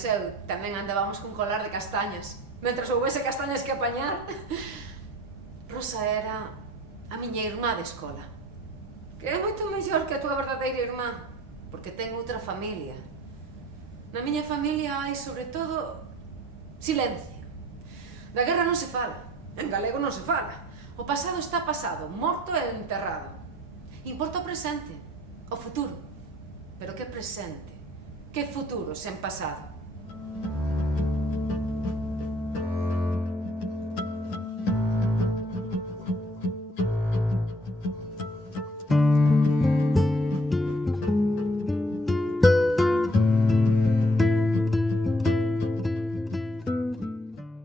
mais eu tamén andábamos cun colar de castañas. Mentras houvese castañas que apañar. Rosa era a miña irmá de escola, que é moito mellor que a túa verdadeira irmá, porque ten outra familia. Na miña familia hai, sobre todo, silencio. Da guerra non se fala, en galego non se fala. O pasado está pasado, morto e enterrado. Importa o presente, o futuro. Pero que presente, que futuro sen pasado?